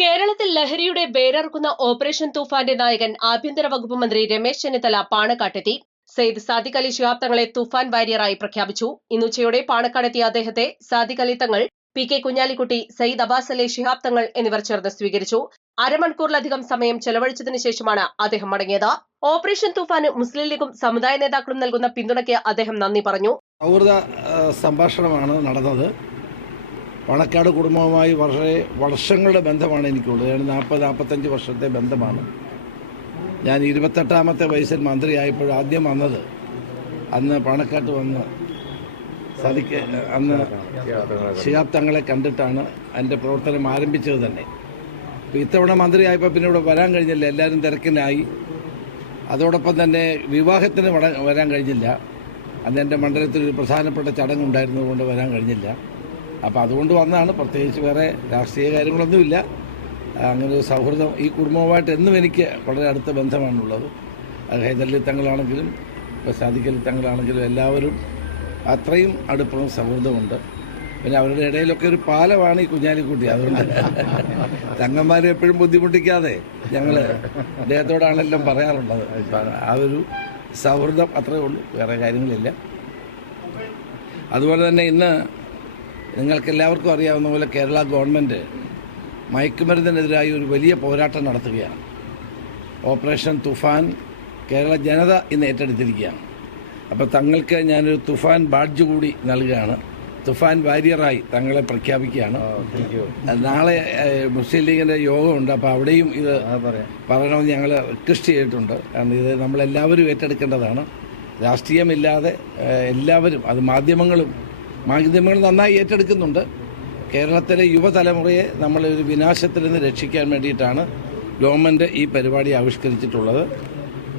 കേരളത്തിൽ ലഹരിയുടെ വേരറുക്കുന്ന ഓപ്പറേഷൻ തൂഫാന്റെ നായകൻ ആഭ്യന്തര വകുപ്പ് മന്ത്രി രമേശ് ചെന്നിത്തല പാണക്കാട്ടെത്തി. സയ്യിദ് സാദിഖ് അലി ശിഹാബ് തങ്ങളെ തൂഫാൻ വാരിയറായി പ്രഖ്യാപിച്ചു. ഇന്നുച്ചയോടെ പാണക്കാടെത്തിയ അദ്ദേഹത്തെ സാദിഖ് അലി തങ്ങൾ, പി കെ കുഞ്ഞാലിക്കുട്ടി, സയ്യിദ് അബ്ബാസ് അലി ശിഹാബ് തങ്ങൾ എന്നിവർ ചേർന്ന് സ്വീകരിച്ചു. അരമണിക്കൂറിലധികം സമയം ചെലവഴിച്ചതിനു ശേഷമാണ് അദ്ദേഹം മടങ്ങിയത്. ഓപ്പറേഷൻ തൂഫാന് മുസ്ലിം ലീഗും സമുദായ നേതാക്കളും നൽകുന്ന പിന്തുണയ്ക്ക് അദ്ദേഹം നന്ദി പറഞ്ഞു. സൗഹൃദ സംഭാഷണമാണ് നടന്നത്. പാണക്കാട് കുടുംബവുമായി വർഷങ്ങളുടെ ബന്ധമാണ് എനിക്കുള്ളത്. 40-45 വർഷത്തെ ബന്ധമാണ്. ഞാൻ 28ാമത്തെ വയസ്സിൽ മന്ത്രിയായപ്പോൾ ആദ്യം വന്നത്, അന്ന് പാണക്കാട്ട് വന്ന് അന്ന് ശിഹാബ് തങ്ങളെ കണ്ടിട്ടാണ് എൻ്റെ പ്രവർത്തനം ആരംഭിച്ചത് തന്നെ. അപ്പോൾ ഇത്തവണ മന്ത്രിയായപ്പോൾ പിന്നെ ഇവിടെ വരാൻ കഴിഞ്ഞില്ല, എല്ലാവരും തിരക്കിനായി. അതോടൊപ്പം തന്നെ വിവാഹത്തിന് വരാൻ കഴിഞ്ഞില്ല. അന്ന് എൻ്റെ മണ്ഡലത്തിൽ ഒരു പ്രധാനപ്പെട്ട ചടങ്ങുണ്ടായിരുന്നതുകൊണ്ട് വരാൻ കഴിഞ്ഞില്ല. അപ്പോൾ അതുകൊണ്ട് വന്നതാണ്. പ്രത്യേകിച്ച് വേറെ രാഷ്ട്രീയ കാര്യങ്ങളൊന്നുമില്ല. അങ്ങനെ ഒരു സൗഹൃദം ഈ കുടുംബവുമായിട്ട് എന്നും എനിക്ക് വളരെ അടുത്ത ബന്ധമാണുള്ളത്. അത് ഹൈദരലി തങ്ങളാണെങ്കിലും സാദിഖ് അലി തങ്ങളാണെങ്കിലും എല്ലാവരും അത്രയും അടുപ്പവും സൗഹൃദമുണ്ട്. പിന്നെ അവരുടെ ഇടയിലൊക്കെ ഒരു പാലമാണ് ഈ കുഞ്ഞാലിക്കുട്ടി. അതുകൊണ്ട് തങ്ങന്മാരെ എപ്പോഴും ബുദ്ധിമുട്ടിക്കാതെ ഞങ്ങൾ അദ്ദേഹത്തോടാണെല്ലാം പറയാറുള്ളത്. ആ ഒരു സൗഹൃദം അത്രയേ ഉള്ളൂ, വേറെ കാര്യങ്ങളില്ല. അതുപോലെ തന്നെ ഇന്ന് നിങ്ങൾക്കെല്ലാവർക്കും അറിയാവുന്ന പോലെ കേരള ഗവൺമെൻറ് മയക്കുമരുന്നിനെതിരായി ഒരു വലിയ പോരാട്ടം നടത്തുകയാണ്. ഓപ്പറേഷൻ തുഫാൻ കേരള ജനത ഇന്ന് ഏറ്റെടുത്തിരിക്കുകയാണ്. അപ്പോൾ തങ്ങൾക്ക് ഞാനൊരു തുഫാൻ ബാഡ്ജ് കൂടി നൽകുകയാണ്. തുഫാൻ വാരിയറായി തങ്ങളെ പ്രഖ്യാപിക്കുകയാണ്. നാളെ മുസ്ലിം ലീഗിൻ്റെ യോഗമുണ്ട്. അപ്പോൾ അവിടെയും ഇത് പറയണമെന്ന് ഞങ്ങൾ റിക്വസ്റ്റ് ചെയ്തിട്ടുണ്ട്. കാരണം ഇത് നമ്മളെല്ലാവരും ഏറ്റെടുക്കേണ്ടതാണ്. രാഷ്ട്രീയമില്ലാതെ എല്ലാവരും, അത് മാധ്യമങ്ങൾ നന്നായി ഏറ്റെടുക്കുന്നുണ്ട്. കേരളത്തിലെ യുവതലമുറയെ നമ്മളൊരു വിനാശത്തിൽ നിന്ന് രക്ഷിക്കാൻ വേണ്ടിയിട്ടാണ് ഗവൺമെൻറ് ഈ പരിപാടി ആവിഷ്കരിച്ചിട്ടുള്ളത്.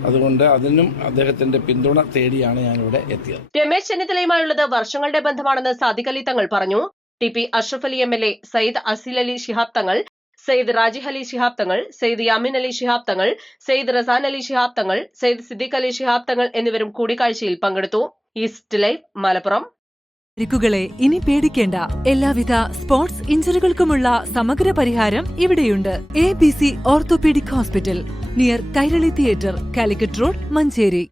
അതുകൊണ്ട് അതിനും അദ്ദേഹത്തിന്റെ പിന്തുണ തേടിയാണ് ഞാനിവിടെ എത്തിയത്. രമേശ് ചെന്നിത്തലയുമായുള്ളത് വർഷങ്ങളുടെ ബന്ധമാണെന്ന് സാദിഖ് അലി തങ്ങൾ പറഞ്ഞു. T P Ashraf Ali M L A, Sayyid Aseel Ali Shihab Thangal, Sayyid റാജിഹ് Ali Shihab Thangal, Sayyid Yamin Ali Shihab Thangal, Sayyid Razan Ali Shihab Thangal, Sayyid Siddique Ali Shihab തങ്ങൾ എന്നിവരും കൂടിക്കാഴ്ചയിൽ പങ്കെടുത്തു. East live, Malappuram. പരിക്കുകളെ ഇനി പേടിക്കേണ്ട. എല്ലാവിധ സ്പോർട്സ് ഇഞ്ചറികൾക്കുമുള്ള സമഗ്ര പരിഹാരം ഇവിടെയുണ്ട്. ABC orthopaedic hospital, near Kairali theatre, Calicut road, Manjeri.